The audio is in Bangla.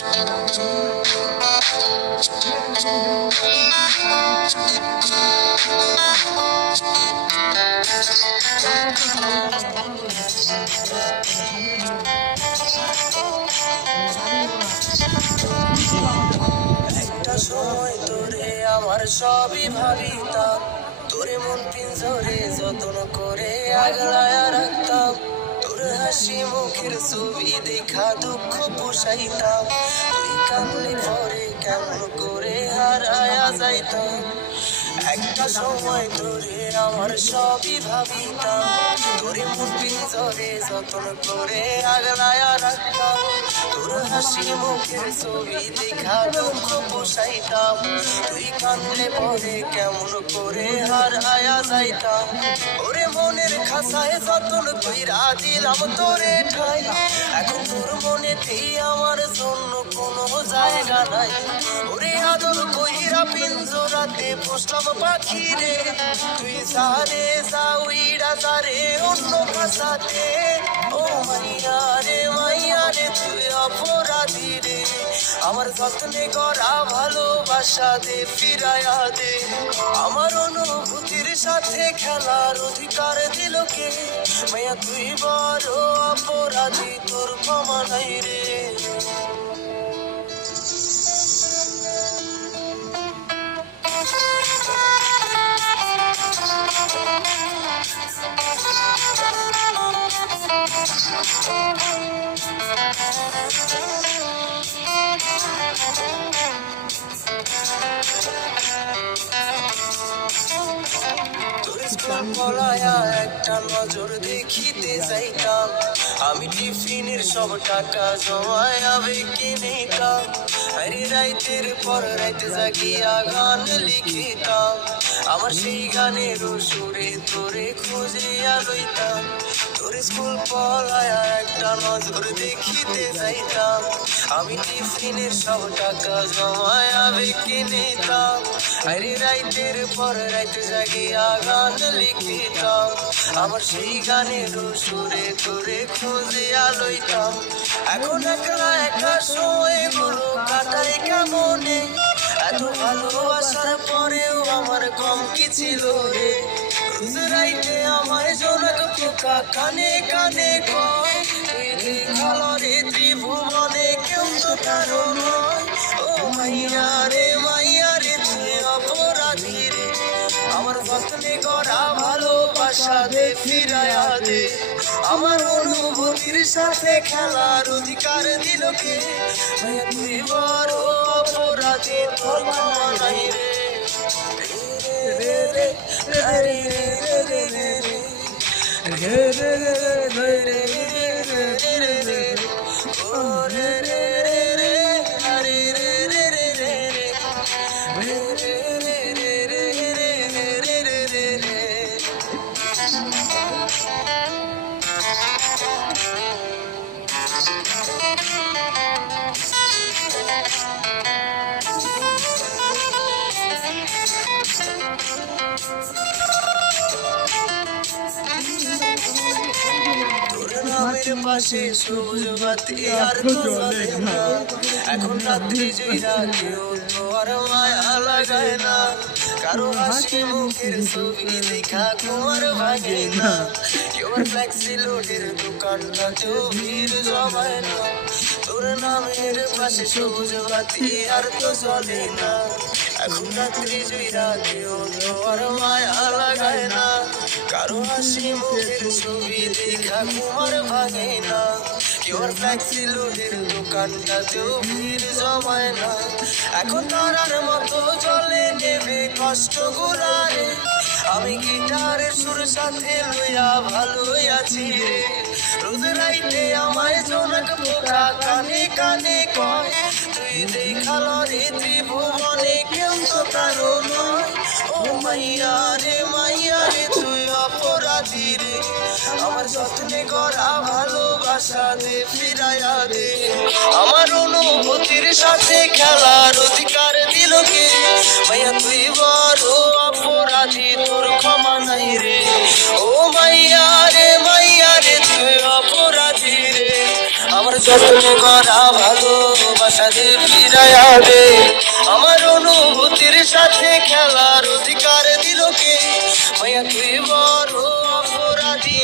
একটা সময় তোরে আমার সবই ভাবিতাম, তোরে মন পিঞ্জরে যত্ন করে আগলায়া রাখতাম। তোর হাসি মুখের ছবি দেখা দুঃখ পোষাইতাম, তুই কান্দলে পরে কেমন করে হারায়া যাইতাম। একটা সময় তোরে আমার সবই ভাবিতাম, তোরে মন পিঞ্জরে যত্ন করে আগলায়া রাখতাম। তোর হাসি মুখের ছবি দেখা দুঃখ পোষাইতাম, তুই কান্দলে পরে কেমন করে হারায়া যাইতাম। ওরে মনের খাসায় যতন কইরা দিলাম তোরে ঠাই, এখন তোর মনেতেই আমার জন্য কোনো জায়গা নাই। ওরে আদর কইরা পিঞ্জরাতে পুষলাম পাখি রে, তুই সারে যাউইরা যারে অন্য ভাষাতে। ও মাইয়া রে তুই অপরাধী রে, আমার যত্নে করা ভালোবাসা দে ফিরায়া দে। আমার অনুভূতির সাথে খেলার অধিকার দিল কে, মাইয়া তুই বড় অপরাধী, তোর ক্ষমা নাই রে। পলায়া একটা নজর দেখিতে যাইতাম, আমি টিফিনের সব টাকা জমায়া বেঁকে নিতাম। আরে রাইতের পর রাইতে জাগিয়া গান লিখিতাম, আমার সেই গানের সুরে তোরে খুঁজিয়া লইতাম। তোর স্কুল পলায়া একটা নজর দেখিতে যাইতাম, আমি টিফিনের সব টাকা জমায়া বেঁকে নিতাম। আরে রাইতের পর রাইতে জাগিয়া গান লিখিতাম, আমার সেই গানের সুরে তোরে খুঁজিয়া লইতাম। এখন একলা একা সময়গুলো কাটাই কেমনে, এত ভালোবাসার পরেও আমার কম কি ছিল রে। রোজ রাইতে আমায় জনক পোকা কানে কানে কয়, তুই দেখালো রে ত্রিভুবনে কেউ তো কারো নয়। ও মাইয়া রে তুই অপরাধী রে, আমার যত্নে করা ভালোবাসা দে ফিরায়া দে। আমার অনুভূতির সাথে খেলার অধিকার দিল কে, মাইয়া তুই বড় অপরাধী, তোর ক্ষমা নাই রে। পাশে সবুজ বাতি আর তো জ্বলে না, এখন রাত্রি জুইরা কেউ তো আর মায়া লাগায় না। কারো হাসি মুখের ছবি দেখা তোমার ভাগে না, কেউ আর ফ্লেক্সি লোডের দোকানটাতেও ভিড় জমায় না। তোর নামের পাশে সবুজ বাতি আর তো জ্বলে না, এখন রাত্রি জুইরা কেউ তো আর মায়া লাগায় না। কারো হাসি মুখের ছবি দেখা তোমার ভাগে না, কেউ আর ফ্লেক্সি লোডের দোকানটাতেও ভিড় জমায় না। এখন তারার মতো জলে নেবে কষ্ট গুলারে, আমি গিটারের সুর সাথে লইয়া ভালোই আছি রে। রোজ রাইতে আমায় জনক পোকা কানে কানে কয়, তুই দেখালো রে ত্রিভুবনে কেউ তো কারো নয়। ও মাইয়া রে তুই অপরাধী রে, আমার যত্নে করা ভালোবাসা দে ফিরায়া দে। আমার অনুভূতির সাথে খেলার অধিকার দিল কে, মাইয়া তুই বড় অপরাধী, তোর ক্ষমা নাই রে। ও মাইয়া রে তুই অপরাধী রে, আমার যত্নে করা ভালোবাসা ভালোবাসা যে ফিরাইয়া দে আমার অনুভূতির সাথে খেলার অধিকার দিল কে মায়া তুই বড় অপরাধী